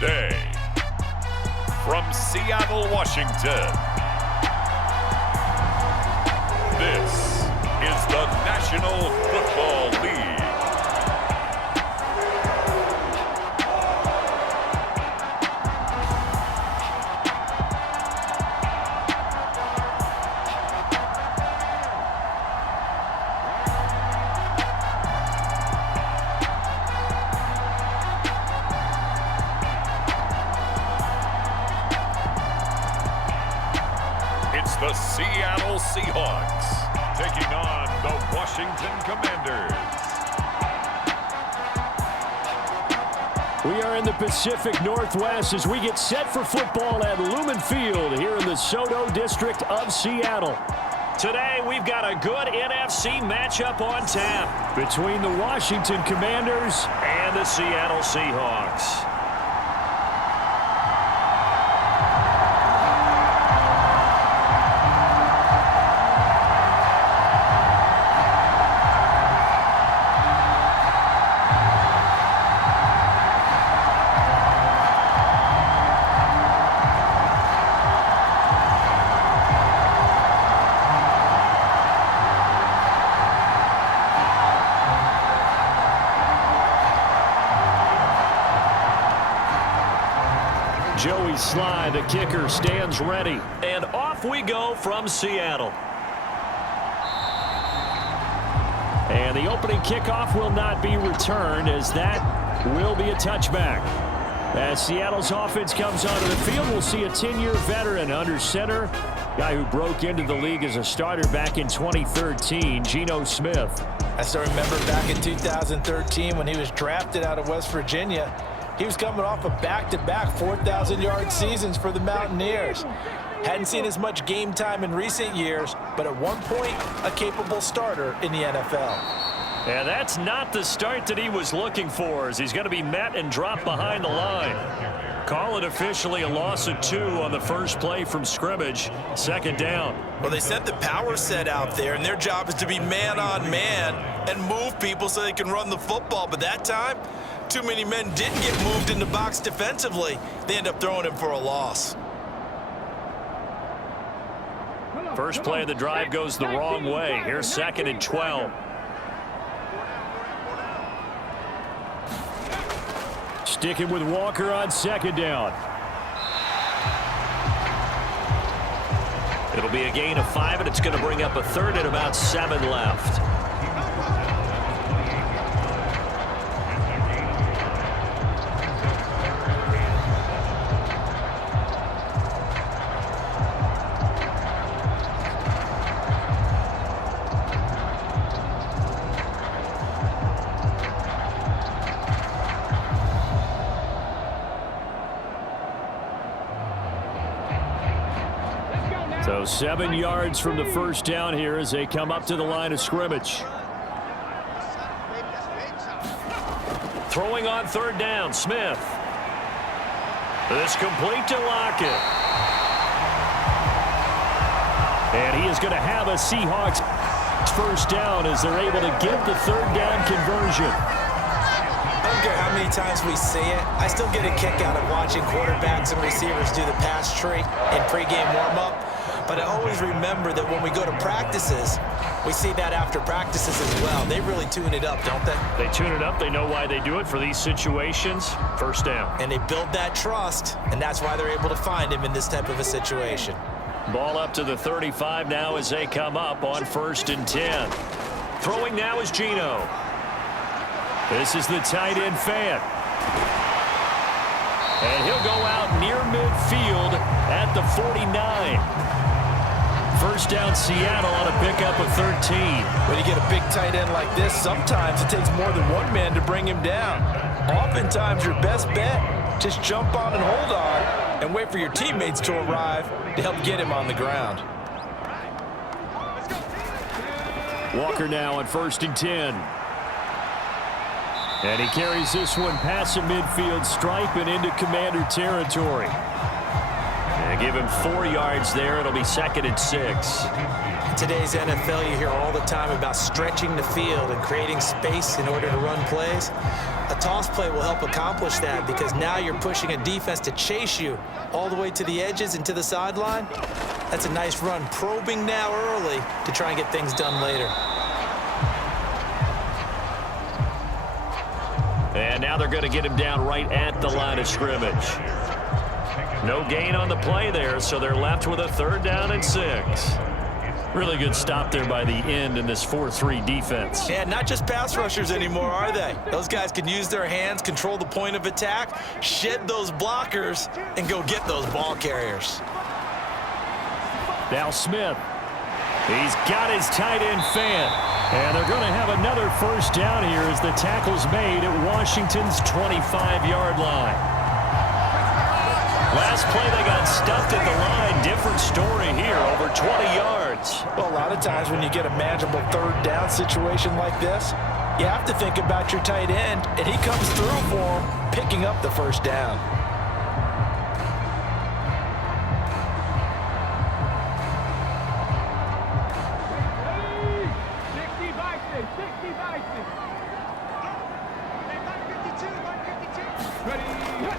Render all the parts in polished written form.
Today, from Seattle, Washington, this is the National Football League. It's the Seattle Seahawks taking on the Washington Commanders. We are in the Pacific Northwest as we get set for football at Lumen Field here in the Soto district of Seattle. Today, we've got a good NFC matchup on tap between the Washington Commanders and the Seattle Seahawks. Joey Sly, the kicker, stands ready. And off we go from Seattle. And the opening kickoff will not be returned, as that will be a touchback. As Seattle's offense comes onto the field, we'll see a 10-year veteran under center. Guy who broke into the league as a starter back in 2013, Geno Smith. I still remember back in 2013 when he was drafted out of West Virginia. He was coming off a back-to-back 4,000-yard seasons for the Mountaineers. Hadn't seen as much game time in recent years, but at one point, a capable starter in the NFL. And that's not the start that he was looking for, as he's going to be met and dropped behind the line. Call it officially a loss of 2 on the first play from scrimmage. Second down. Well, they sent the power set out there, and their job is to be man-on-man and move people so they can run the football. But that time, too many men didn't get moved in the box defensively. They end up throwing him for a loss. First play of the drive goes the wrong way. Here's 2nd and 12. Sticking with Walker on 2nd down. It'll be a gain of 5, and it's going to bring up a 3rd and about 7 left. So 7 yards from the first down here as they come up to the line of scrimmage. Throwing on 3rd down, Smith. This complete to Lockett. And he is going to have a Seahawks first down as they're able to get the 3rd down conversion. I don't care how many times we see it, I still get a kick out of watching quarterbacks and receivers do the pass tree in pregame warm-up. But I always remember that when we go to practices, we see that after practices as well. They really tune it up, don't they? They tune it up. They know why they do it for these situations. First down. And they build that trust, and that's why they're able to find him in this type of a situation. Ball up to the 35 now as they come up on 1st and 10. Throwing now is Geno. This is the tight end Fant. And he'll go out near midfield at the 49. First down Seattle on a pickup of 13. When you get a big tight end like this, sometimes it takes more than one man to bring him down. Oftentimes your best bet, just jump on and hold on and wait for your teammates to arrive to help get him on the ground. Walker now on 1st and 10. And he carries this one past the midfield stripe and into Commander territory. And give him 4 yards there. It'll be 2nd and 6. In today's NFL, you hear all the time about stretching the field and creating space in order to run plays. A toss play will help accomplish that because now you're pushing a defense to chase you all the way to the edges and to the sideline. That's a nice run, probing now early to try and get things done later. And now they're going to get him down right at the line of scrimmage. No gain on the play there, so they're left with a 3rd down and 6. Really good stop there by the end in this 4-3 defense. Yeah, not just pass rushers anymore, are they? Those guys can use their hands, control the point of attack, shed those blockers, and go get those ball carriers. Now Smith. He's got his tight end Fant. And they're going to have another 1st down here as the tackle's made at Washington's 25-yard line. Last play, they got stuffed at the line. Different story here, over 20 yards. Well, a lot of times when you get a manageable 3rd down situation like this, you have to think about your tight end, and he comes through for him, picking up the 1st down.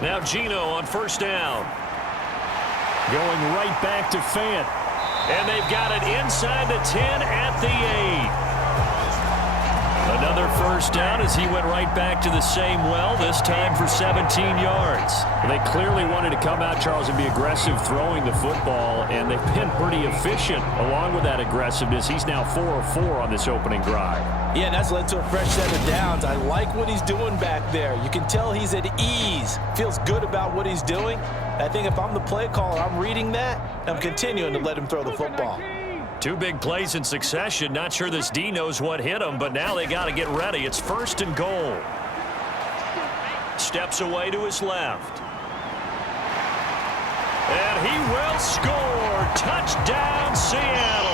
Now Gino on 1st down. Going right back to Fant. And they've got it inside the 10 at the 8. Another 1st down as he went right back to the same well, this time for 17 yards. They clearly wanted to come out, Charles, and be aggressive throwing the football, and they've been pretty efficient along with that aggressiveness. He's now 4 of 4 on this opening drive. Yeah, and that's led to a fresh set of downs. I like what he's doing back there. You can tell he's at ease, feels good about what he's doing. I think if I'm the play caller, I'm reading that, and I'm continuing to let him throw the football. 2 big plays in succession. Not sure this D knows what hit him, but now they got to get ready. It's 1st and goal. Steps away to his left. And he will score. Touchdown, Seattle.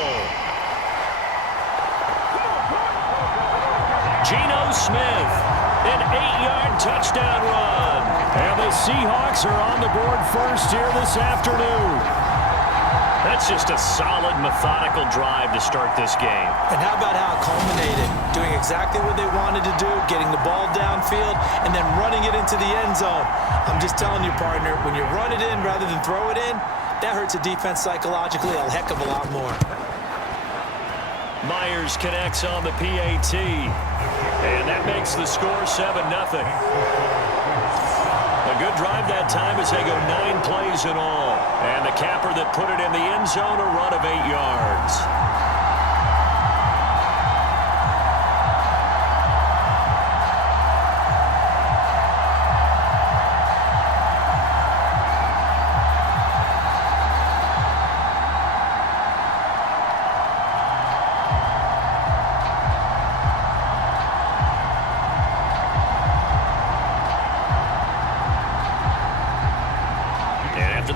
Geno Smith, an 8-yard touchdown run. And the Seahawks are on the board first here this afternoon. That's just a solid, methodical drive to start this game. And how about how it culminated? Doing exactly what they wanted to do, getting the ball downfield, and then running it into the end zone. I'm just telling you, partner, when you run it in rather than throw it in, that hurts a defense psychologically a heck of a lot more. Myers connects on the PAT. And that makes the score 7-0. A good drive that time as they go 9 plays in all. And the capper that put it in the end zone, a run of 8 yards.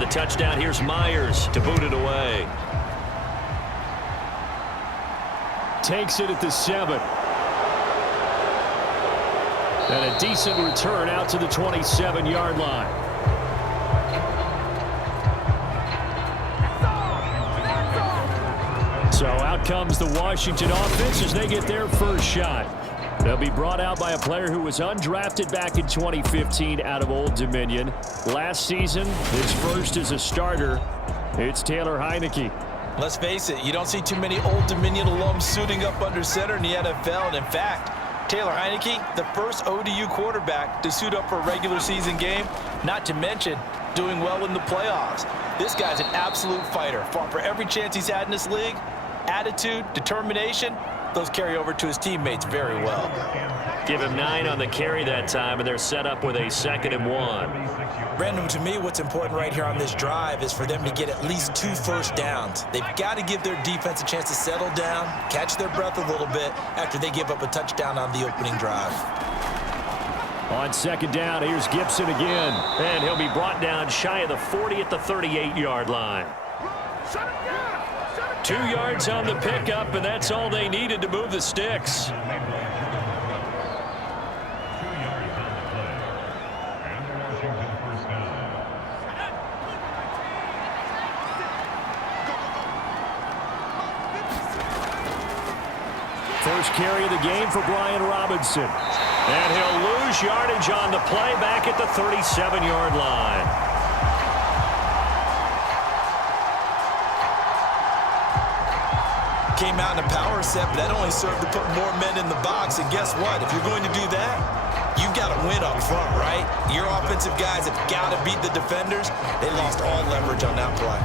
Touchdown, here's Myers to boot it away. Takes it at the 7. And a decent return out to the 27-yard line. So out comes the Washington offense as they get their first shot. They'll be brought out by a player who was undrafted back in 2015 out of Old Dominion. Last season, his first as a starter, it's Taylor Heineke. Let's face it, you don't see too many Old Dominion alums suiting up under center in the NFL. And in fact, Taylor Heineke, the first ODU quarterback to suit up for a regular season game, not to mention doing well in the playoffs. This guy's an absolute fighter. Fought for every chance he's had in this league. Attitude, determination, those carry over to his teammates very well. Give him 9 on the carry that time, and they're set up with a 2nd and 1. Brandon, to me, what's important right here on this drive is for them to get at least 2 first downs. They've got to give their defense a chance to settle down, catch their breath a little bit after they give up a touchdown on the opening drive. On 2nd down, here's Gibson again. And he'll be brought down shy of the 40 at the 38-yard line. 2 yards on the pickup, and that's all they needed to move the sticks. first carry of the game for Brian Robinson. And he'll lose yardage on the play back at the 37-yard line. Came out in a power set, but that only served to put more men in the box. And guess what? If you're going to do that, you've got to win up front, right? Your offensive guys have got to beat the defenders. They lost all leverage on that play.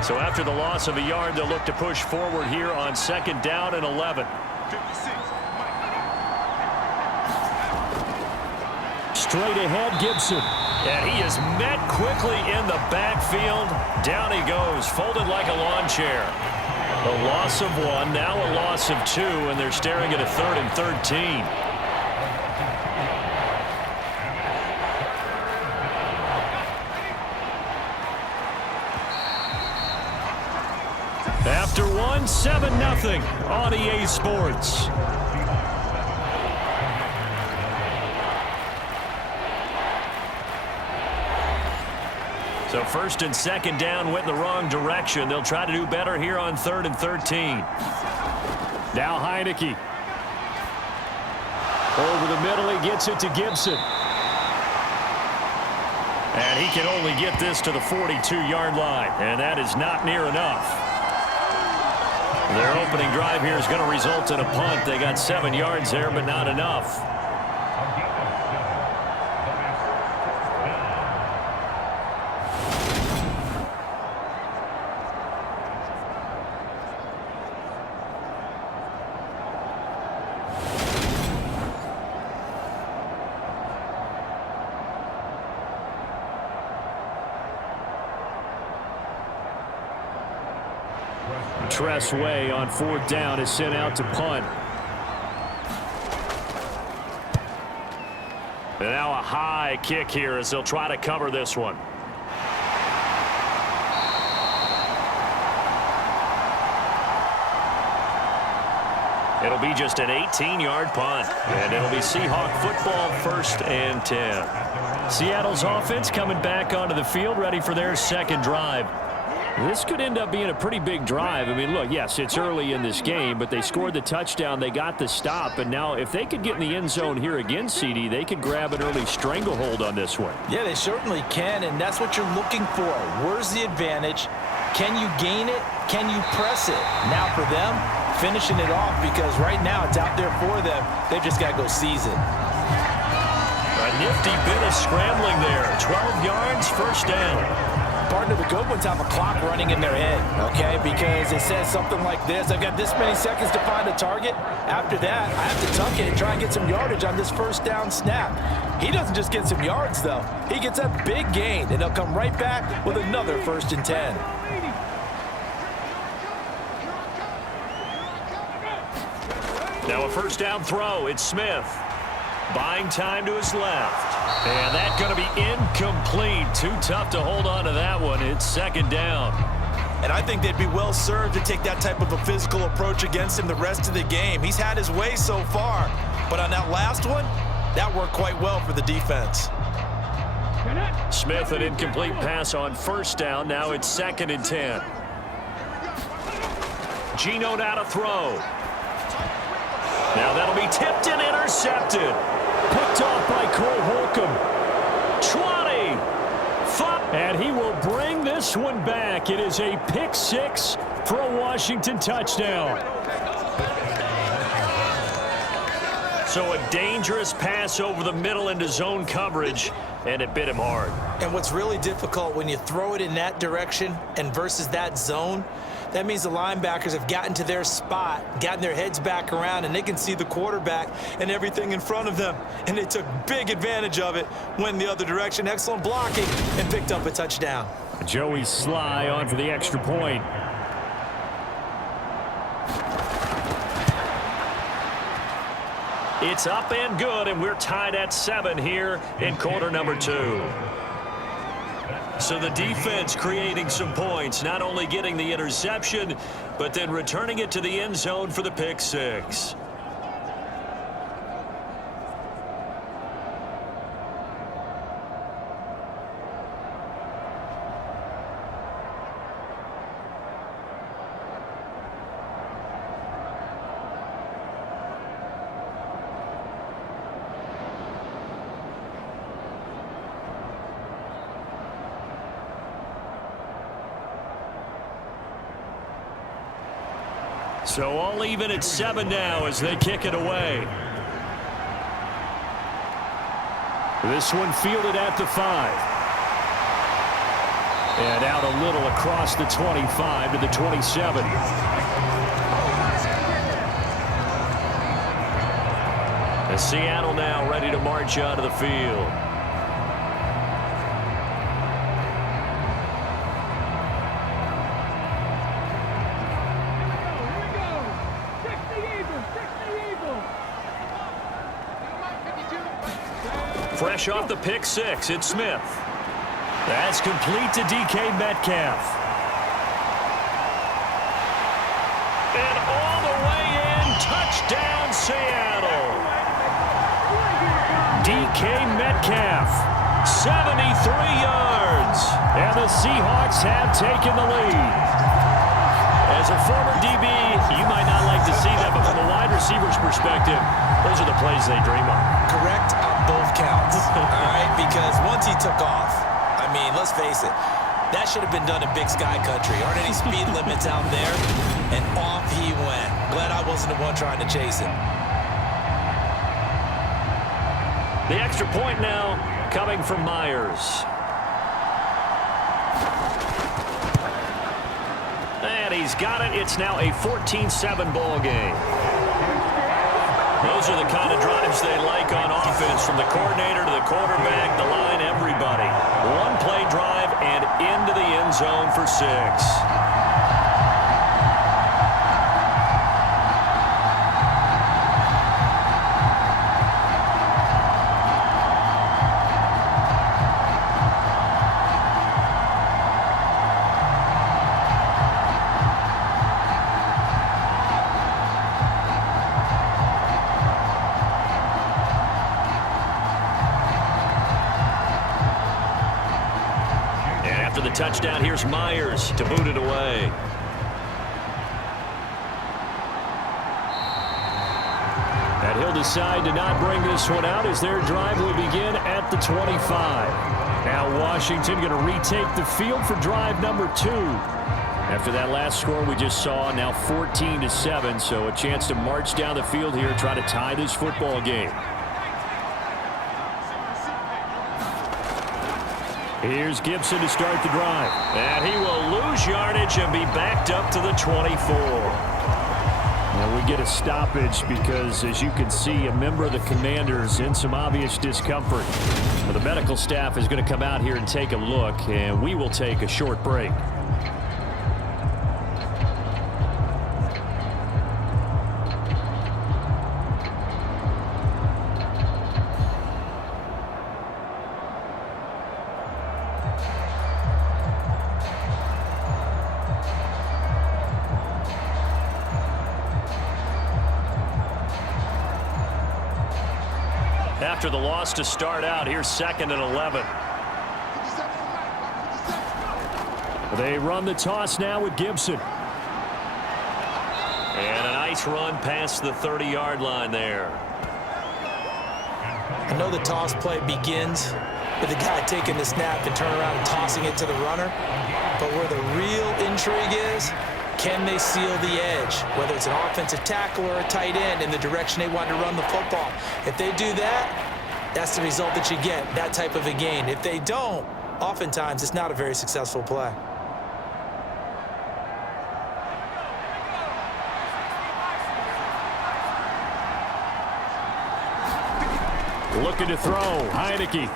So after the loss of a yard, they'll look to push forward here on 2nd down and 11. Straight ahead, Gibson. And he is met quickly in the backfield. Down he goes, folded like a lawn chair. A loss of 1, now a loss of 2, and they're staring at a 3rd and 13. After 1, 7-0 on EA Sports. So 1st and 2nd down went in the wrong direction. They'll try to do better here on 3rd and 13. Now Heineke. Over the middle, he gets it to Gibson. And he can only get this to the 42-yard line. And that is not near enough. Their opening drive here is going to result in a punt. They got 7 yards there, but not enough. Tressway on 4th down is sent out to punt. And now a high kick here as they'll try to cover this one. It'll be just an 18-yard punt. And it'll be Seahawk football, 1st and 10. Seattle's offense coming back onto the field, ready for their 2nd drive. This could end up being a pretty big drive. I mean, look, yes, it's early in this game, but they scored the touchdown. They got the stop. And now if they could get in the end zone here again, CD, they could grab an early stranglehold on this one. Yeah, they certainly can, and that's what you're looking for. Where's the advantage? Can you gain it? Can you press it? Now for them, finishing it off, because right now it's out there for them. They've just got to go seize it. A nifty bit of scrambling there. 12 yards, 1st down. Partner, the good ones have a clock running in their head, okay? Because it says something like this: I've got this many seconds to find a target. After that, I have to tuck it and try and get some yardage on this 1st down snap. He doesn't just get some yards, though. He gets a big gain, and they'll come right back with another 1st and 10. Now a 1st down throw. It's Smith. Buying time to his left. And that's going to be incomplete. Too tough to hold on to that one. It's 2nd down. And I think they'd be well served to take that type of a physical approach against him the rest of the game. He's had his way so far. But on that last one, that worked quite well for the defense. Smith, an incomplete pass on 1st down. Now it's 2nd and 10. Geno now to throw. Now that'll be tipped and intercepted. Picked off by Cole Holcomb. 20. 5. And he will bring this one back. It is a pick 6 for a Washington touchdown. So a dangerous pass over the middle into zone coverage, and it bit him hard. And what's really difficult when you throw it in that direction and versus that zone, that means the linebackers have gotten to their spot, gotten their heads back around, and they can see the quarterback and everything in front of them. And they took big advantage of it, went the other direction. Excellent blocking, and picked up a touchdown. Joey Sly on for the extra point. It's up and good, and we're tied at 7 here in quarter number 2. So the defense creating some points, not only getting the interception, but then returning it to the end zone for the pick six. So all even at 7 now as they kick it away. This one fielded at the 5. And out a little across the 25 to the 27. And Seattle now ready to march out of the field. Fresh off the pick six, it's Smith. That's complete to DK Metcalf. And all the way in, touchdown Seattle. DK Metcalf, 73 yards. And the Seahawks have taken the lead. As a former DB, you might not like to see that, but from a wide receiver's perspective, those are the plays they dream of. Correct on both counts, all right? Because once he took off, I mean, let's face it, that should have been done in Big Sky Country. Aren't any speed limits out there? And off he went. Glad I wasn't the one trying to chase him. The extra point now coming from Myers. And he's got it. It's now a 14-7 ball game. Those are the kind of drives they like on offense, from the coordinator to the quarterback, the line, everybody. One play drive and into the end zone for 6. The touchdown, here's Myers to boot it away. And he'll decide to not bring this one out as their drive will begin at the 25. Now Washington going to retake the field for drive number 2. After that last score we just saw, now 14-7, so a chance to march down the field here, try to tie this football game. Here's Gibson to start the drive. And he will lose yardage and be backed up to the 24. Well, we get a stoppage because, as you can see, a member of the Commanders in some obvious discomfort. Well, the medical staff is going to come out here and take a look, and we will take a short break. After the loss to start out, here's 2nd and 11. They run the toss now with Gibson. And a nice run past the 30-yard line there. I know the toss play begins with the guy taking the snap and turning around and tossing it to the runner. But where the real intrigue is, can they seal the edge, whether it's an offensive tackle or a tight end, in the direction they want to run the football? If they do that, that's the result that you get, that type of a gain. If they don't, oftentimes it's not a very successful play. Looking to throw, Heineke.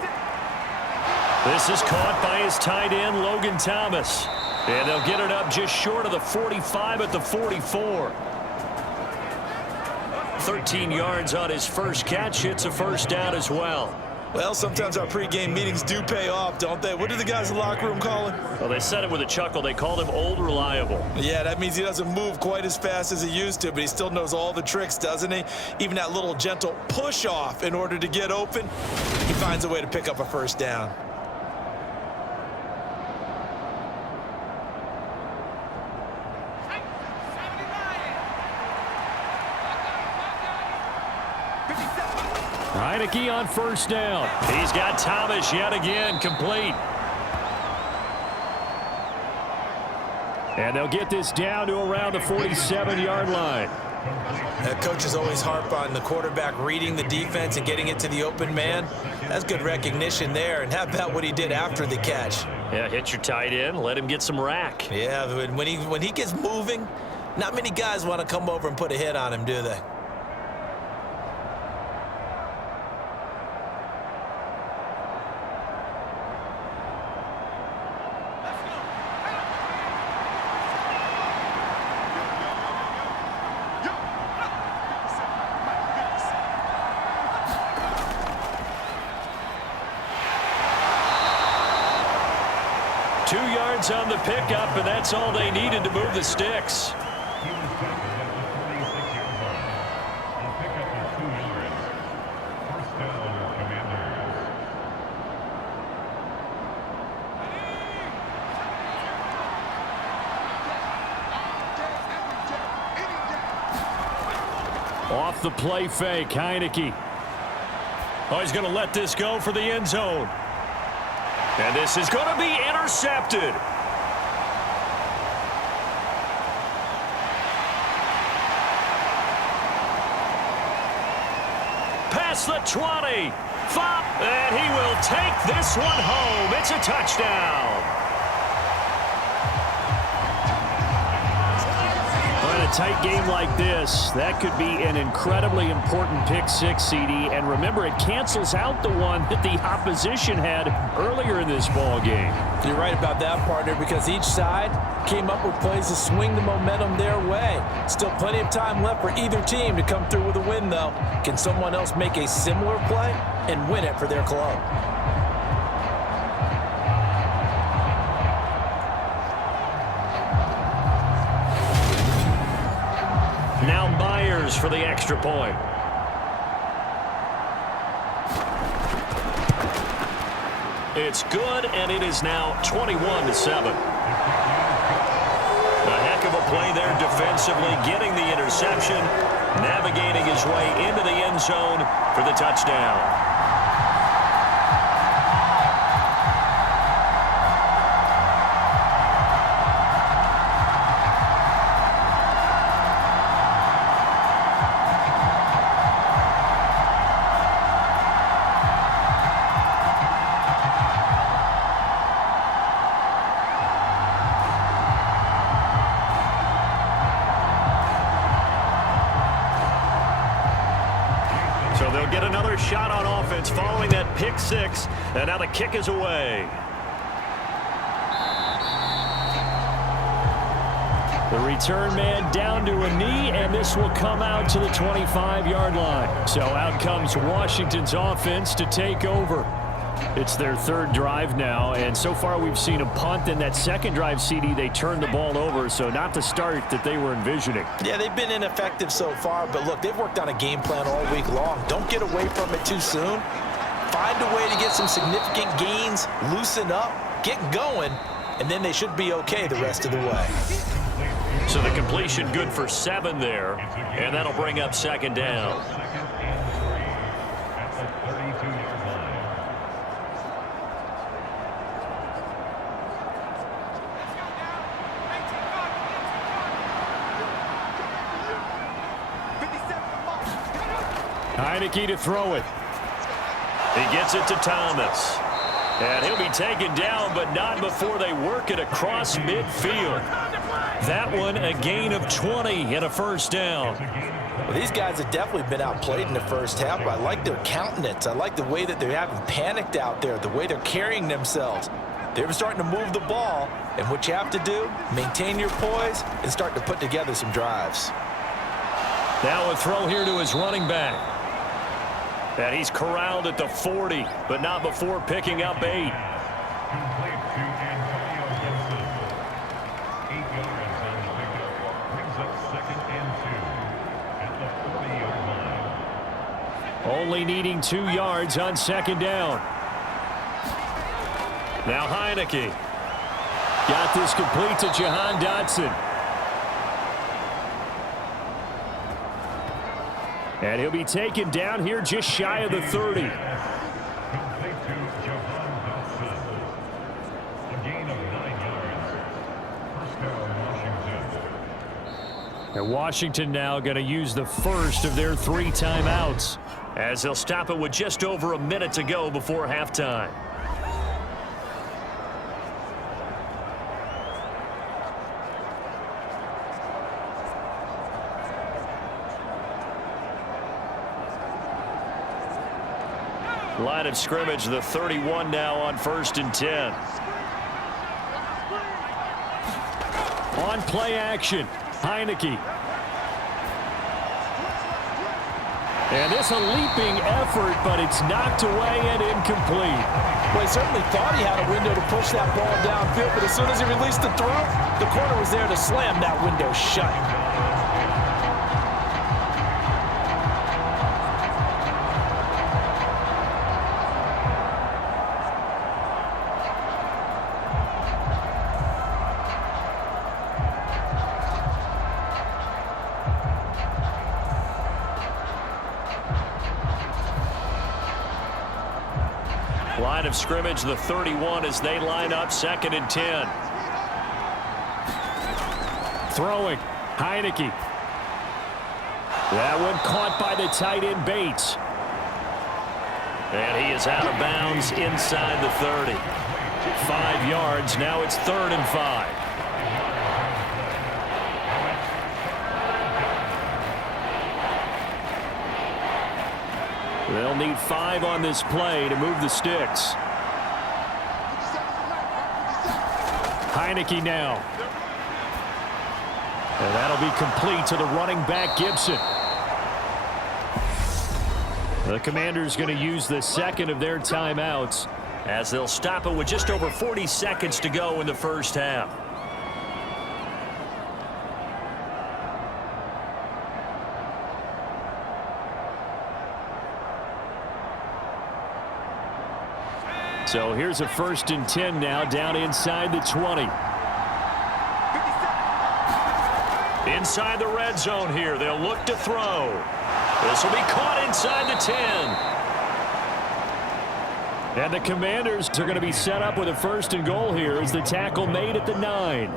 This is caught by his tight end, Logan Thomas. And they'll get it up just short of the 45 at the 44. 13 yards on his first catch. It's a first down as well. Well, sometimes our pregame meetings do pay off, don't they? What do the guys in the locker room call him? Well, they said it with a chuckle. They called him Old Reliable. Yeah, that means he doesn't move quite as fast as he used to, but he still knows all the tricks, doesn't he? Even that little gentle push-off in order to get open, he finds a way to pick up a first down. Heineke on first down. He's got Thomas yet again complete. And they'll get this down to around the 47-yard line. Coaches always harp on the quarterback reading the defense and getting it to the open man. That's good recognition there. And how about what he did after the catch? Yeah, hit your tight end, let him get some rack. Yeah, when he gets moving, not many guys want to come over and put a hit on him, do they? On the pickup, and that's all they needed to move the sticks. Off the play fake, Heineke. Oh, he's going to let this go for the end zone. And this is going to be intercepted. Past the 20. Fop, and he will take this one home. It's a touchdown. In a tight game like this, that could be an incredibly important pick six, CD. And remember, it cancels out the one that the opposition had earlier in this ball game. You're right about that, partner, because each side came up with plays to swing the momentum their way. Still plenty of time left for either team to come through with a win, though. Can someone else make a similar play and win it for their club? Now Myers for the extra point. It's good, and it is now 21-7. A heck of a play there defensively, getting the interception, navigating his way into the end zone for the touchdown. So they'll get another shot on offense following that pick six, and now the kick is away. The return man down to a knee, and this will come out to the 25-yard line. So out comes Washington's offense to take over. It's their third drive now, and so far we've seen a punt. In that second drive, CD, they turned the ball over, so not the start that they were envisioning. Yeah, they've been ineffective so far, but look, they've worked on a game plan all week long. Don't get away from it too soon. Find a way to get some significant gains, loosen up, get going, and then they should be okay the rest of the way. So the completion good for 7 there, and that'll bring up second down. Heineke to throw it. He gets it to Thomas. And he'll be taken down, but not before they work it across midfield. That one a gain of 20 and a first down. Well, these guys have definitely been outplayed in the first half, but I like their countenance. I like the way that they're having panicked out there, the way they're carrying themselves. They're starting to move the ball, and what you have to do, maintain your poise and start to put together some drives. Now a throw here to his running back. And he's corralled at the 40, but not before picking up 8. Complete to Antonio Gibson. 8 yards on the pickup. Brings up 2nd and 2 at the 40-yard line. Only needing 2 yards on 2nd down. Now Heineke. Got this complete to Jahan Dotson. And he'll be taken down here just shy of the 30. Complete to Jahan Dotson. A gain of 9 yards. First down, Washington. And Washington now going to use the first of their 3 timeouts, as they'll stop it with just over a minute to go before halftime. Line of scrimmage, the 31 now on 1st and 10. On play action, Heineke. And this a leaping effort, but it's knocked away and incomplete. Well, he certainly thought he had a window to push that ball downfield, but as soon as he released the throw, the corner was there to slam that window shut. Line of scrimmage, the 31 as they line up 2nd and 10. Throwing, Heineke. That one caught by the tight end Bates. And he is out of bounds inside the 30. 5 yards, now it's 3rd and 5. They'll need 5 on this play to move the sticks. Heineke now. And that'll be complete to the running back Gibson. The Commanders going to use the 2nd of their timeouts, as they'll stop it with just over 40 seconds to go in the first half. So here's a 1st and 10 now, down inside the 20. Inside the red zone here, they'll look to throw. This will be caught inside the 10. And the Commanders are going to be set up with a 1st and goal here as the tackle made at the 9.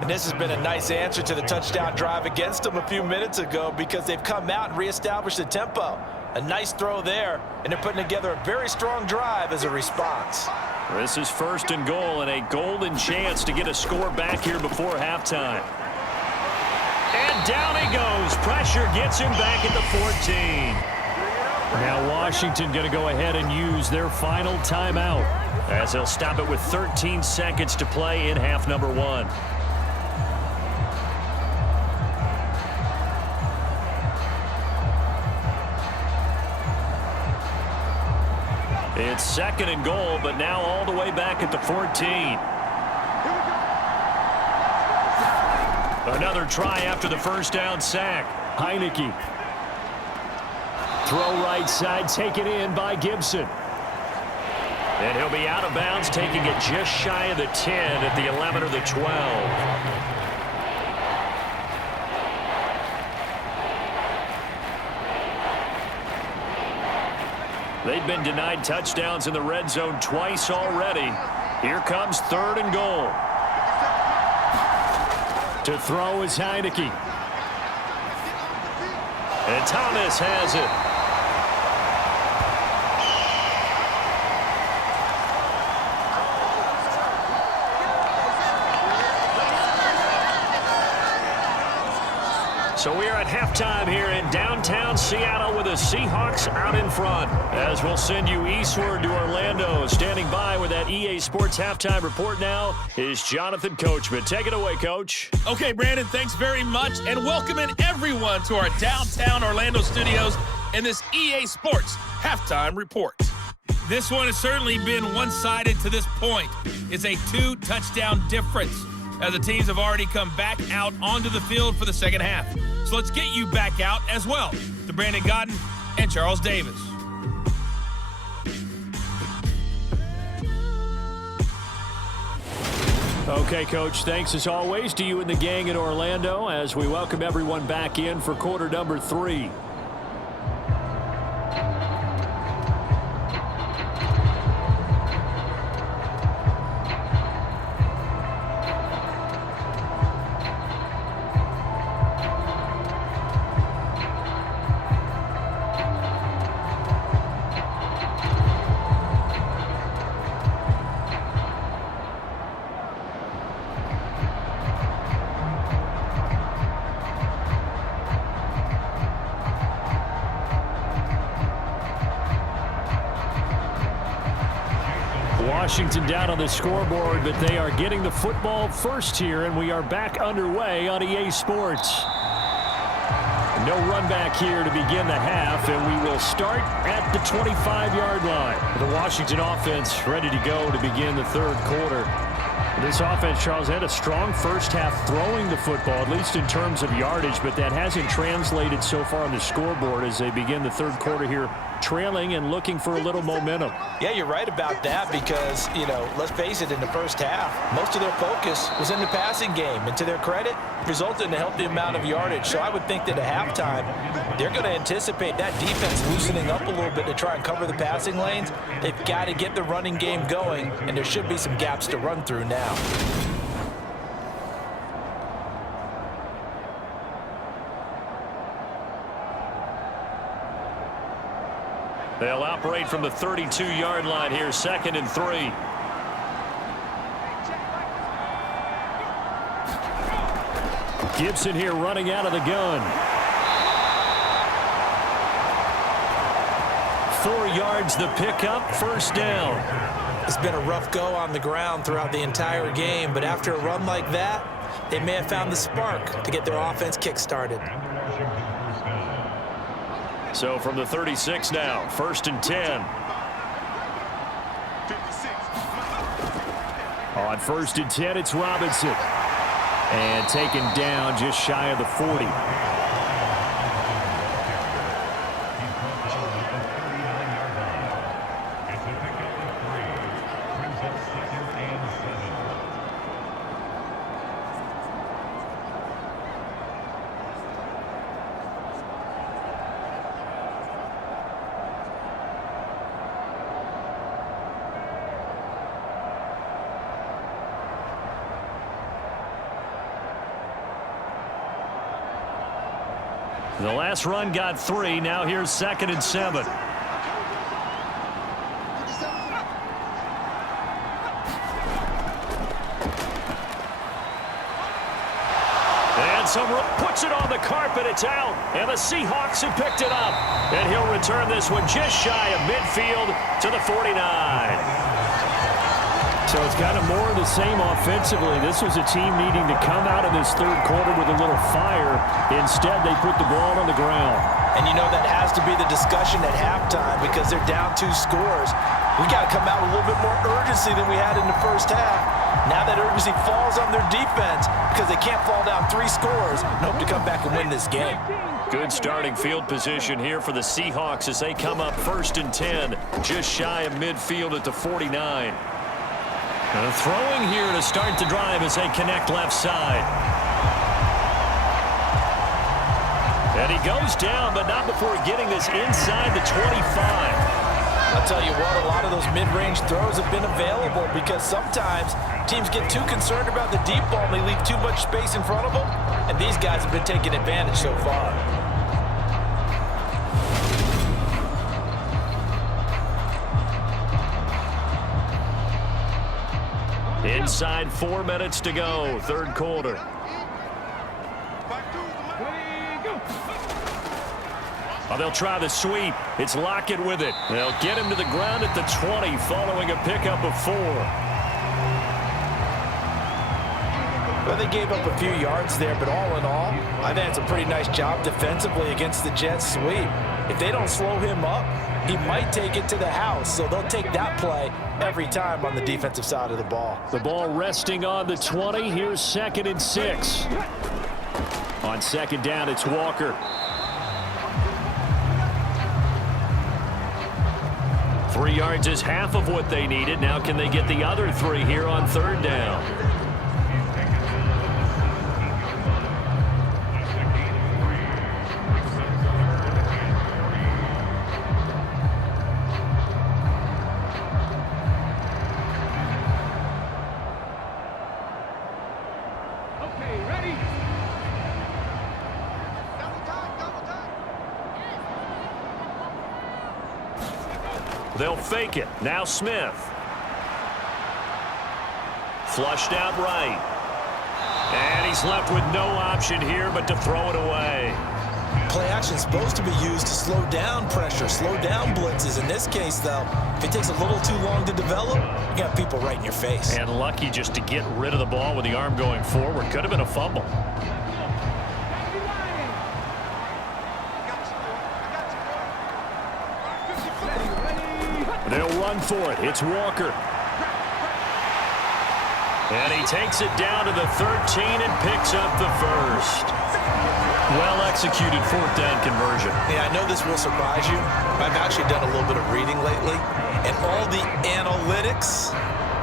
And this has been a nice answer to the touchdown drive against them a few minutes ago, because they've come out and reestablished the tempo. A nice throw there, and they're putting together a very strong drive as a response. This is 1st and goal, and a golden chance to get a score back here before halftime. And down he goes. Pressure gets him back at the 14. Now Washington going to go ahead and use their final timeout, as they'll stop it with 13 seconds to play in half number 1. It's 2nd and goal, but now all the way back at the 14. Another try after the 1st down sack. Heineke. Throw right side, taken in by Gibson. And he'll be out of bounds, taking it just shy of the 10 at the 11 or the 12. They've been denied touchdowns in the red zone twice already. Here comes 3rd and goal. To throw is Heineke. And Thomas has it. So we are at halftime here in downtown Seattle with the Seahawks out in front. As we'll send you eastward to Orlando. Standing by with that EA Sports halftime report now is Jonathan Coachman. Take it away, Coach. Okay, Brandon, thanks very much. And welcoming everyone to our downtown Orlando studios in this EA Sports halftime reports. This one has certainly been one-sided to this point. It's a 2-touchdown difference as the teams have already come back out onto the field for the second half. So let's get you back out as well to Brandon Godden and Charles Davis. Okay, Coach, thanks as always to you and the gang in Orlando as we welcome everyone back in for quarter number 3. Washington down on the scoreboard, but they are getting the football first here, and we are back underway on EA Sports. No run back here to begin the half, and we will start at the 25-yard line. The Washington offense ready to go to begin the third quarter. This offense, Charles, had a strong first half throwing the football, at least in terms of yardage, but that hasn't translated so far on the scoreboard as they begin the third quarter here, trailing and looking for a little momentum. Yeah, you're right about that because, let's face it, in the first half, most of their focus was in the passing game. And to their credit, resulted in a healthy amount of yardage. So I would think that at halftime, they're going to anticipate that defense loosening up a little bit to try and cover the passing lanes. They've got to get the running game going, and there should be some gaps to run through now. They'll operate from the 32-yard line here, 2nd and 3. Gibson here running out of the gun. 4 yards the pickup, first down. It's been a rough go on the ground throughout the entire game, but after a run like that, they may have found the spark to get their offense kick-started. So from the 36 now, 1st and 10. On 1st and 10, it's Robinson. And taken down just shy of the 40. The last run got 3. Now here's 2nd and 7. And some puts it on the carpet. It's out. And the Seahawks have picked it up. And he'll return this one just shy of midfield to the 49. So it's kind of more of the same offensively. This was a team needing to come out of this third quarter with a little fire. Instead, they put the ball on the ground. And that has to be the discussion at halftime because they're down 2 scores. We got to come out with a little bit more urgency than we had in the first half. Now that urgency falls on their defense because they can't fall down 3 scores and hope to come back and win this game. Good starting field position here for the Seahawks as they come up 1st and 10, just shy of midfield at the 49. Throwing here to start the drive as they connect left side. And he goes down, but not before getting this inside the 25. I'll tell you what, a lot of those mid-range throws have been available because sometimes teams get too concerned about the deep ball and they leave too much space in front of them, and these guys have been taking advantage so far. Inside 4 minutes to go, third quarter. They'll try the sweep. It's Lockett with it. They'll get him to the ground at the 20 following a pickup of 4. Well, they gave up a few yards there, but all in all, I think it's a pretty nice job defensively against the Jets sweep. If they don't slow him up, he might take it to the house, so they'll take that play every time on the defensive side of the ball. The ball resting on the 20. Here's 2nd and 6. On 2nd down, it's Walker. 3 yards is half of what they needed. Now can they get the other 3 here on 3rd down? They'll fake it. Now Smith. Flushed out right. And he's left with no option here but to throw it away. Play action is supposed to be used to slow down pressure, slow down blitzes. In this case, though, if it takes a little too long to develop, you got people right in your face. And lucky just to get rid of the ball with the arm going forward. Could have been a fumble. They'll run for it. It's Walker. And he takes it down to the 13 and picks up the first. Well-executed 4th down conversion. Yeah, I know this will surprise you. I've actually done a little bit of reading lately, and all the analytics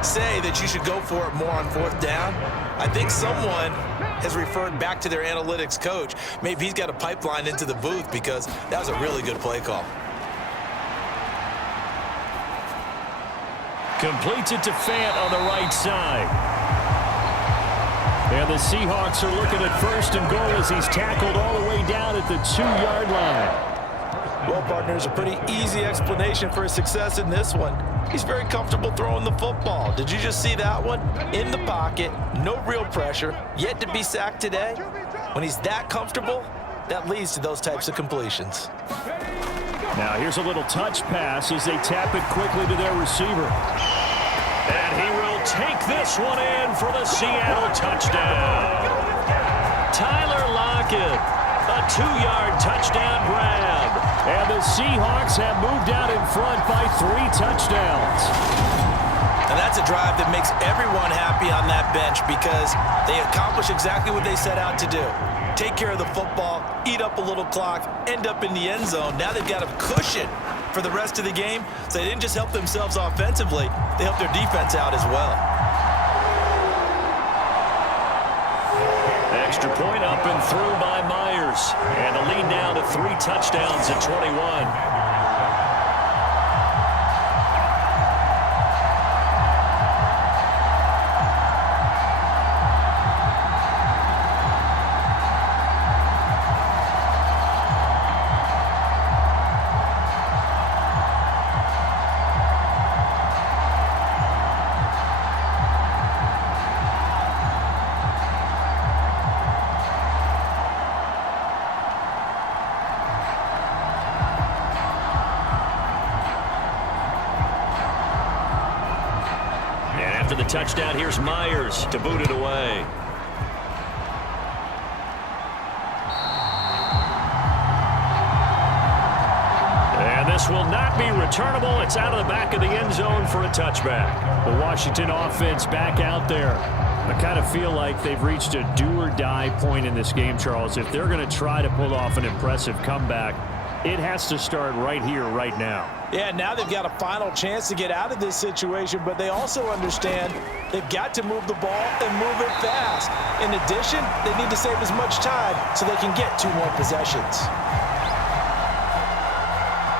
say that you should go for it more on 4th down. I think someone has referred back to their analytics coach. Maybe he's got a pipeline into the booth because that was a really good play call. Completes it to Fant on the right side. And the Seahawks are looking at 1st and goal as he's tackled all the way down at the 2-yard line. Well, partners, a pretty easy explanation for his success in this one. He's very comfortable throwing the football. Did you just see that one? In the pocket, no real pressure, yet to be sacked today. When he's that comfortable, that leads to those types of completions. Now here's a little touch pass as they tap it quickly to their receiver. And he will take this one in for the Seattle touchdown. Tyler Lockett, a 2-yard touchdown grab. And the Seahawks have moved out in front by 3 touchdowns. And that's a drive that makes everyone happy on that bench because they accomplish exactly what they set out to do. Take care of the football, eat up a little clock, end up in the end zone. Now they've got a cushion for the rest of the game, so they didn't just help themselves offensively, they helped their defense out as well. Extra point up and through by Myers. And the lead now to 3 touchdowns at 21. After the touchdown, here's Myers to boot it away. And this will not be returnable. It's out of the back of the end zone for a touchback. The Washington offense back out there. I kind of feel like they've reached a do-or-die point in this game, Charles. If they're going to try to pull off an impressive comeback, it has to start right here, right now. Yeah, now they've got a final chance to get out of this situation, but they also understand they've got to move the ball and move it fast. In addition, they need to save as much time so they can get 2 more possessions.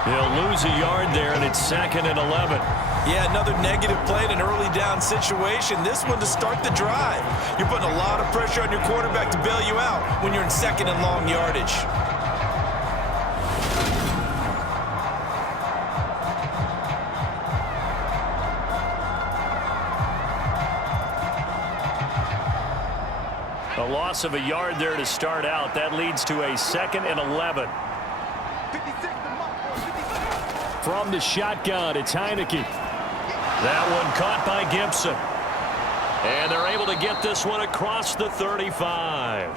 They'll lose a yard there, and it's 2nd and 11. Yeah, another negative play in an early down situation. This one to start the drive. You're putting a lot of pressure on your quarterback to bail you out when you're in 2nd and long yardage. A loss of a yard there to start out. That leads to a 2nd and 11. From the shotgun, it's Heineke. That one caught by Gibson. And they're able to get this one across the 35.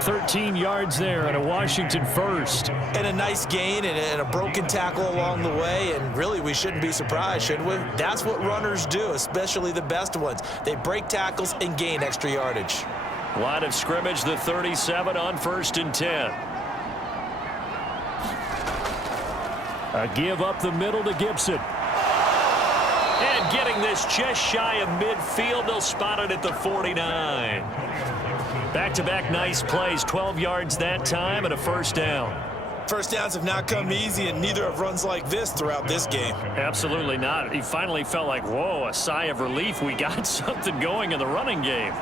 13 yards there and a Washington first. And a nice gain and a broken tackle along the way. And really, we shouldn't be surprised, should we? That's what runners do, especially the best ones. They break tackles and gain extra yardage. Line of scrimmage, the 37 on 1st and 10. A give up the middle to Gibson. And getting this just shy of midfield, they'll spot it at the 49. Back-to-back nice plays, 12 yards that time and a first down. First downs have not come easy, and neither have runs like this throughout this game. Absolutely not. He finally felt like, whoa, a sigh of relief. We got something going in the running game.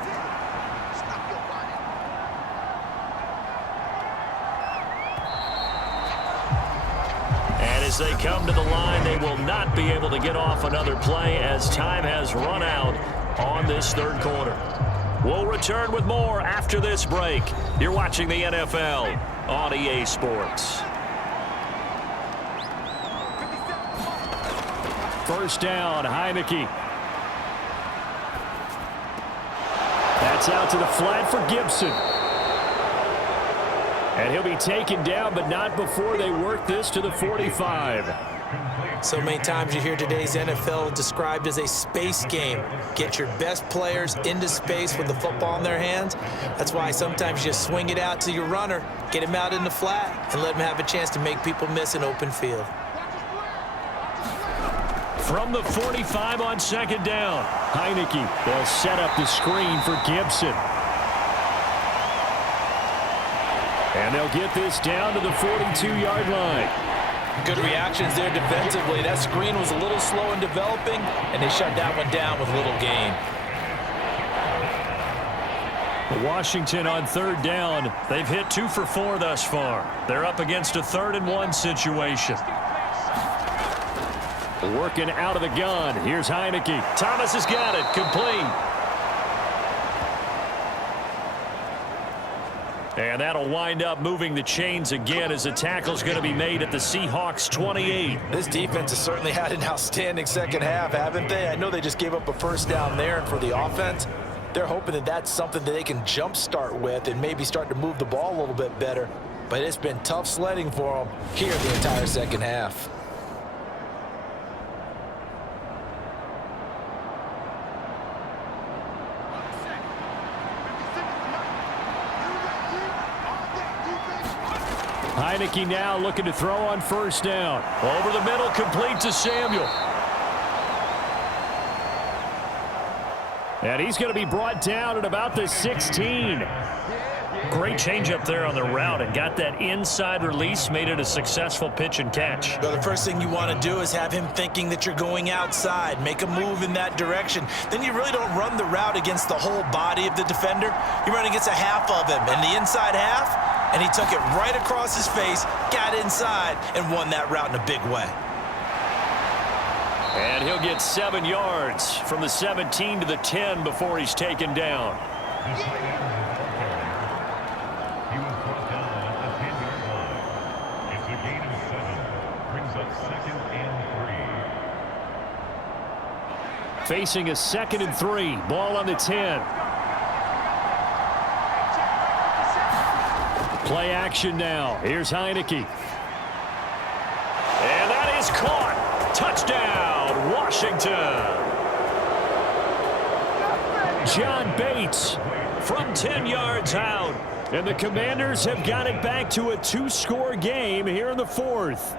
As they come to the line, they will not be able to get off another play as time has run out on this third quarter. We'll return with more after this break. You're watching the NFL on EA Sports. First down, Heineke. That's out to the flat for Gibson. And he'll be taken down, but not before they work this to the 45. So many times you hear today's NFL described as a space game. Get your best players into space with the football in their hands. That's why sometimes you swing it out to your runner, get him out in the flat, and let him have a chance to make people miss an open field. From the 45 on second down, Heineke will set up the screen for Gibson. And they'll get this down to the 42-yard line. Good reactions there defensively. That screen was a little slow in developing, and they shut that one down with little gain. Washington on third down. They've hit 2 for 4 thus far. They're up against a 3rd and 1 situation. Working out of the gun. Here's Heineke. Thomas has got it. Complete. And that'll wind up moving the chains again as the tackle's going to be made at the Seahawks 28. This defense has certainly had an outstanding second half, haven't they? I know they just gave up a first down there, and for the offense, they're hoping that that's something that they can jumpstart with and maybe start to move the ball a little bit better. But it's been tough sledding for them here the entire second half. Heineke now looking to throw on first down. Over the middle, complete to Samuel. And he's going to be brought down at about the 16. Great change up there on the route and got that inside release, made it a successful pitch and catch. Well, the first thing you want to do is have him thinking that you're going outside, make a move in that direction. Then you really don't run the route against the whole body of the defender. You run against a half of him, and the inside half, and he took it right across his face, got inside, and won that route in a big way. And he'll get 7 yards from the 17 to the 10 before he's taken down. He was brought down at the 10-yard line. It's a gain of 7. Brings up 2nd and 3. Facing a 2nd and 3. Ball on the 10. Play action now. Here's Heineke. And that is caught. Touchdown, Washington. John Bates from 10 yards out. And the Commanders have got it back to a 2-score game here in the 4th.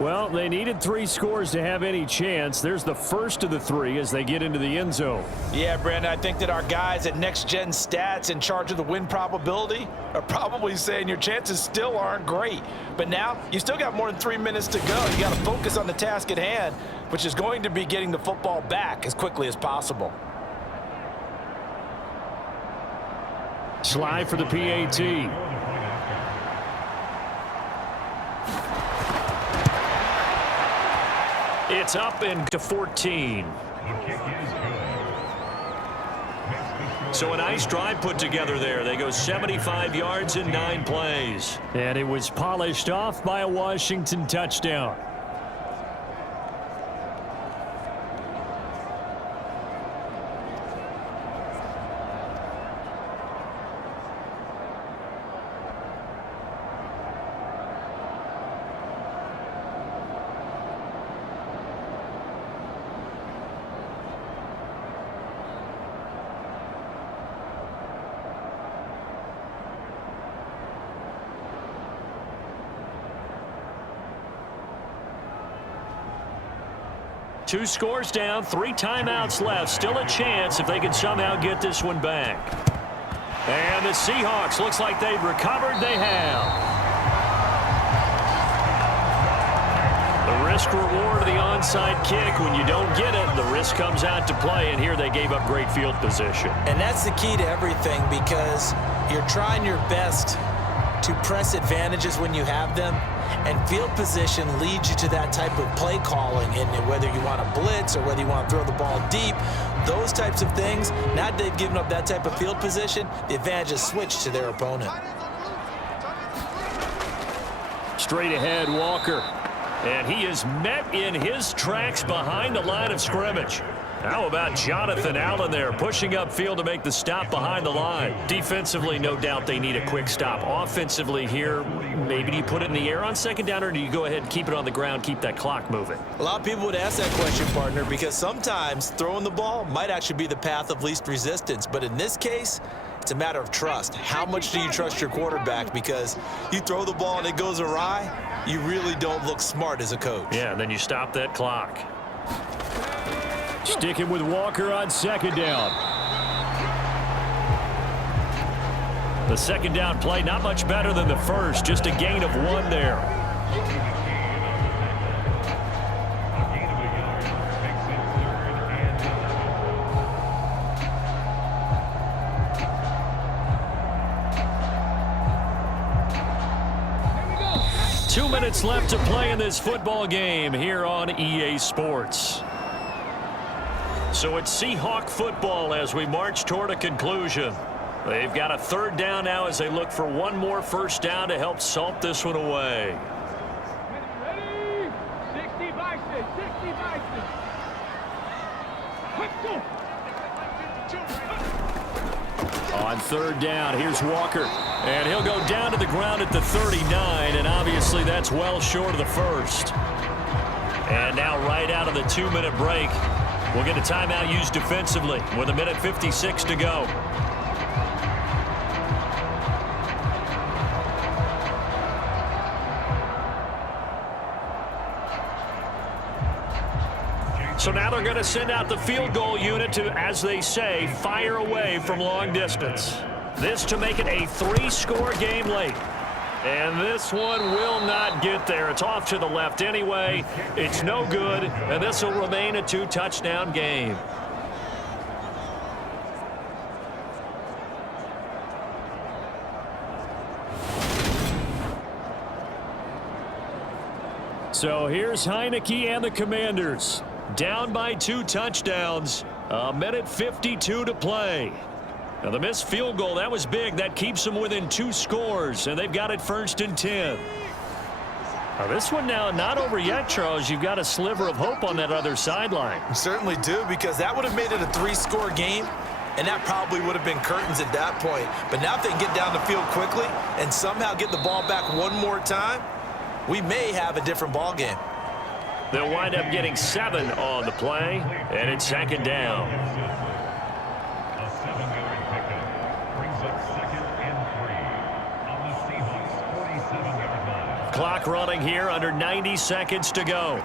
Well, they needed 3 scores to have any chance. There's the first of the 3 as they get into the end zone. Yeah, Brandon, I think that our guys at Next Gen Stats in charge of the win probability are probably saying your chances still aren't great. But now, you still got more than 3 minutes to go. You got to focus on the task at hand, which is going to be getting the football back as quickly as possible. Slide for the PAT. It's up and to 14. So a nice drive put together there. They go 75 yards in 9 plays. And it was polished off by a Washington touchdown. 2 scores down, 3 timeouts left. Still a chance if they can somehow get this one back. And the Seahawks, looks like they've recovered. They have. The risk reward of the onside kick. When you don't get it, the risk comes out to play, and here they gave up great field position. And that's the key to everything, because you're trying your best to press advantages when you have them, and field position leads you to that type of play calling, and whether you want to blitz or whether you want to throw the ball deep, those types of things. Now that they've given up that type of field position, the advantage is switched to their opponent. Straight ahead, Walker. And he is met in his tracks behind the line of scrimmage. How about Jonathan Allen there, pushing upfield to make the stop behind the line? Defensively, no doubt they need a quick stop. Offensively here, maybe do you put it in the air on second down, or do you go ahead and keep it on the ground, keep that clock moving? A lot of people would ask that question, partner, because sometimes throwing the ball might actually be the path of least resistance. But in this case, it's a matter of trust. How much do you trust your quarterback? Because you throw the ball and it goes awry, you really don't look smart as a coach. Yeah, and then you stop that clock. Sticking with Walker on second down. The second down play, not much better than the first, just a gain of 1 there. Two minutes left to play in this football game here on EA Sports. So it's Seahawk football as we march toward a conclusion. They've got a third down now as they look for one more first down to help salt this one away. Ready? 60 by 6, 60 by 6. On third down, here's Walker. And he'll go down to the ground at the 39, and obviously that's well short of the first. And now right out of the 2-minute break, we'll get a timeout used defensively with 1:56 to go. So now they're going to send out the field goal unit to, as they say, fire away from long distance. This to make it a 3-score game late. And this one will not get there. It's off to the left anyway. It's no good, and this will remain a 2-touchdown game. So here's Heineke and the Commanders. Down by 2 touchdowns. 1:52 to play. Now the missed field goal, that was big. That keeps them within 2 scores, and they've got it 1st and 10. Now this one now not over yet, Charles. You've got a sliver of hope on that other sideline. You certainly do, because that would have made it a 3-score game, and that probably would have been curtains at that point. But now if they can get down the field quickly and somehow get the ball back one more time, we may have a different ball game. They'll wind up getting 7 on the play, and it's 2nd down. A 7-yard pickup brings up 2nd and 3 on the Seahawks' 47-yard line. Clock running here, under 90 seconds to go.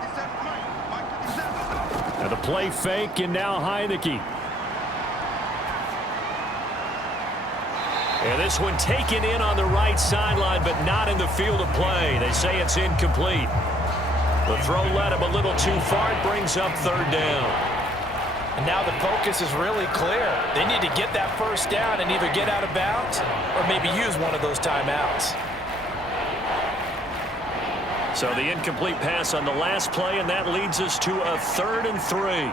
And the play fake, and now Heineke. And this one taken in on the right sideline, but not in the field of play. They say it's incomplete. The throw led him a little too far. It brings up 3rd down. And now the focus is really clear. They need to get that first down and either get out of bounds or maybe use one of those timeouts. So the incomplete pass on the last play, and that leads us to a 3rd and 3.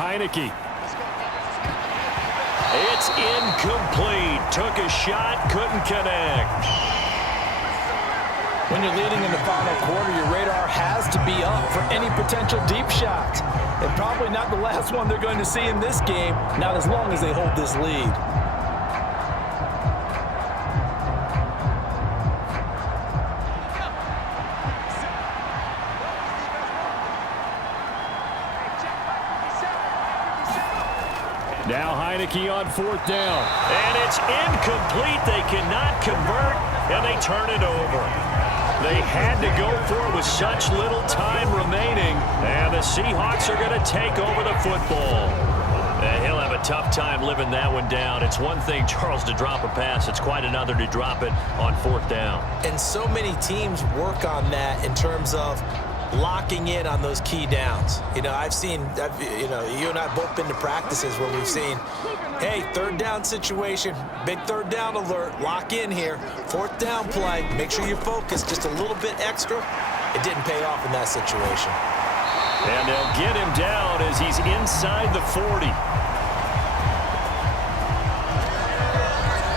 Heineke. It's incomplete. Took a shot, couldn't connect. When you're leading in the final quarter, your radar has to be up for any potential deep shot. And probably not the last one they're going to see in this game, not as long as they hold this lead. Now Heineke on 4th down. And it's incomplete. They cannot convert, and they turn it over. They had to go for it with such little time remaining, and the Seahawks are going to take over the football. He'll have a tough time living that one down. It's one thing, Charles, to drop a pass. It's quite another to drop it on fourth down. And so many teams work on that in terms of locking in on those key downs. You know, you and I have both been to practices where we've seen, hey, third down situation, big third down alert, lock in here, fourth down play, make sure you're focused just a little bit extra. It didn't pay off in that situation. And they'll get him down as he's inside the 40.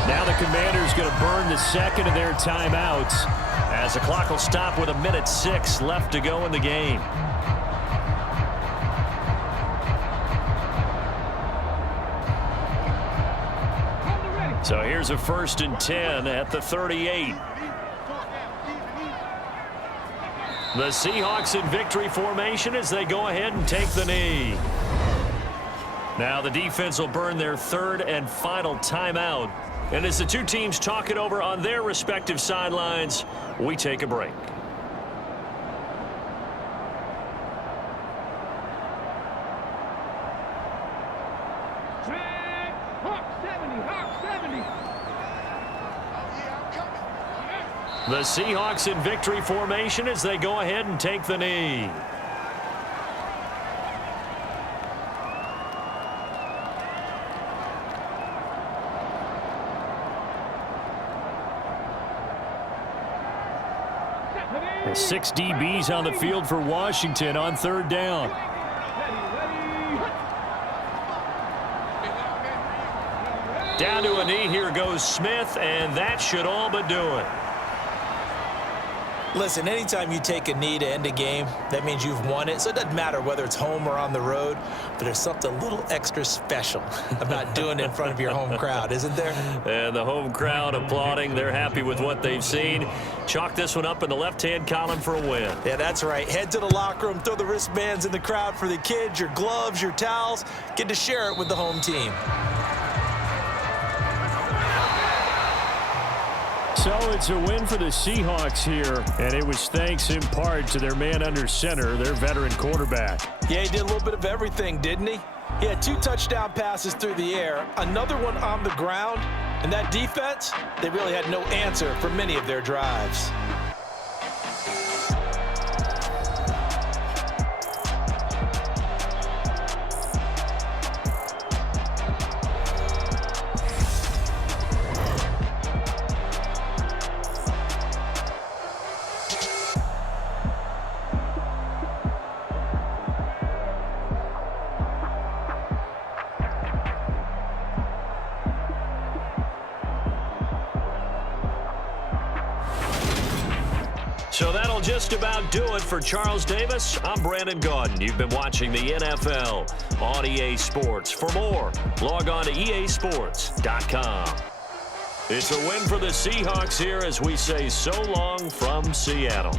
Now the Commanders going to burn the second of their timeouts as the clock will stop with 1:06 left to go in the game. So here's a 1st and 10 at the 38. The Seahawks in victory formation as they go ahead and take the knee. Now the defense will burn their third and final timeout. And as the two teams talk it over on their respective sidelines, we take a break. The Seahawks in victory formation as they go ahead and take the knee. The 6 DBs on the field for Washington on third down. Down to a knee, here goes Smith, and that should all but do it. Listen, anytime you take a knee to end a game, that means you've won it. So it doesn't matter whether it's home or on the road, but there's something a little extra special about doing it in front of your home crowd, isn't there? And the home crowd applauding. They're happy with what they've seen. Chalk this one up in the left-hand column for a win. Yeah, that's right. Head to the locker room, throw the wristbands in the crowd for the kids, your gloves, your towels. Get to share it with the home team. So it's a win for the Seahawks here, and it was thanks in part to their man under center, their veteran quarterback. Yeah, he did a little bit of everything, didn't he? He had 2 touchdown passes through the air, another one on the ground, and that defense, they really had no answer for many of their drives. So that'll just about do it for Charles Davis. I'm Brandon Gaudin. You've been watching the NFL on EA Sports. For more, log on to easports.com. It's a win for the Seahawks here as we say so long from Seattle.